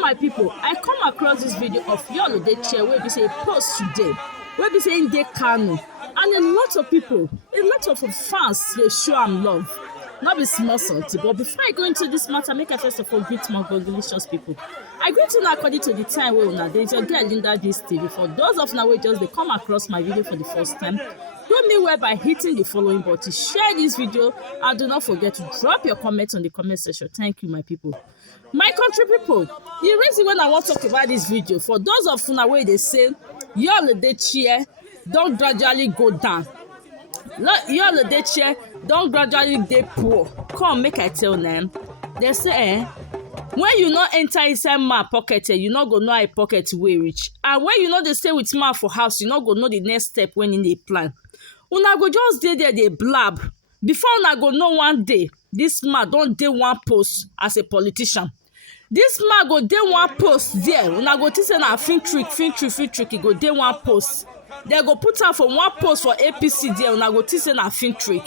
my people, I come across this video of Yul-Edochie where we say post today, where we say in the Kano, and a lot of people, a lot of fans, they show am love. Not be small salty, but before I go into this matter, make I first of all greet my delicious people. I greet you according to the time where una dey. It's your girl Linda this TV. For those of now who just they come across my video for the first time, do me well by hitting the following button, share this video, and do not forget to drop your comments on the comment section. Thank you, my people. My country people, the reason when I want to talk about this video, for those of una where they say Yul-Edochie don't gradually go down. Yul-Edochie don't gradually dey poor. Come make I tell them. They say when you not enter inside man pocket, you not go know how pocket way reach. And when you know they stay with man for house, you not go know the next step when in the plan. Una go just dey there they blab. Before una go know one day, this man don't dey one post as a politician. This man go dey one post there. Una go think say na fin trick, he go dey one post. They go put am for one post for APC there. Una go think say na fin trick.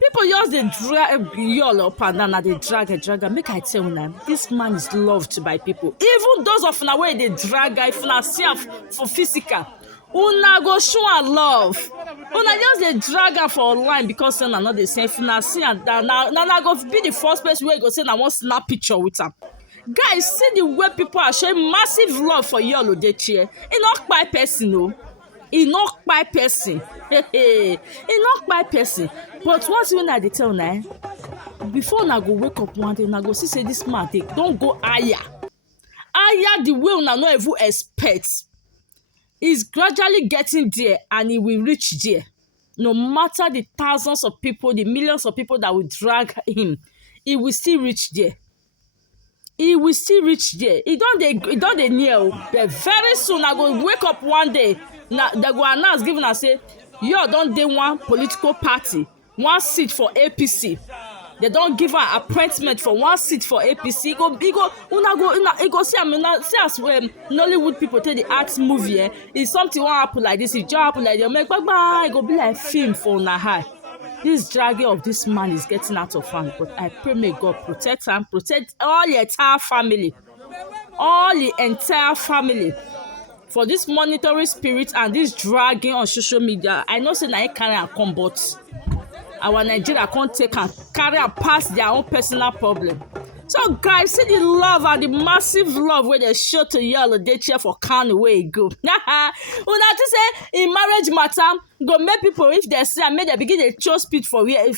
People just dey drag Yul up and down, they drag. Make I tell una, this man is loved by people. Even those of una wey dey drag, if una see am for physical, una go show am love. Una just dey drag am for online because say una no dey send. If una see am, na go be the first person wey go say na wan snap picture with am. Guys, see the way people are showing massive love for Yul-Edochie. He not by person, no. He not by person. He not by person. But once when I tell now, before I go wake up one day, I go see say this man they don't go higher. Higher the way una no even expect. He's gradually getting there and he will reach there. No matter the thousands of people, the millions of people that will drag him, he will still reach there. He will still reach there. He don't dey near. But very soon I go wake up one day. Now they go announce giving us say, you don't dey one political party, one seat for APC. They don't give her appointment for one seat for APC. He go see as Nollywood people tell the arts movie. If something won't happen like this, if just happen like that, make bye. It go be like film for una high. This dragging of this man is getting out of hand, but I pray may God protect him, protect all the entire family. All the entire family. For this monitoring spirit and this dragging on social media, I know say na it carry and come, but our Nigeria can't take and carry and pass their own personal problem. So guys, see the love and the massive love where they show to Yul-Edochie for Kano where he go. Una to say in marriage matter, go make people if they say and make they begin they chose speech for him.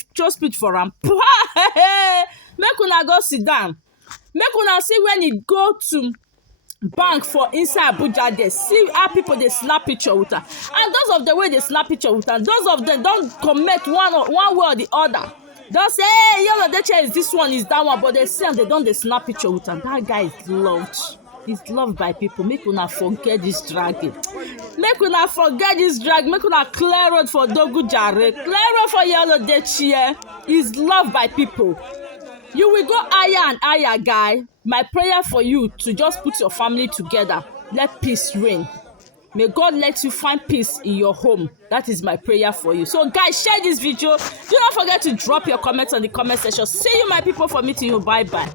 Make una go sit down. Make una see when he go to bank for inside Abuja there, see how people they snap picture with her. And those of the way they snap picture with her, those of them don't comment one way or the other. Don't say, hey, Yul-Edochie is this one, is that one, but they see and they don't they snap picture with him. That guy is loved. He's loved by people. Make una forget this dragging. Make una forget this drag. Make una clear road for Dogu Jare. Clear road for Yul-Edochie. He's loved by people. You will go higher and higher, guy. My prayer for you to just put your family together. Let peace reign. May God let you find peace in your home. That is my prayer for you. So guys, share this video. Do not forget to drop your comments on the comment section. See you, my people, for meeting you. Bye-bye.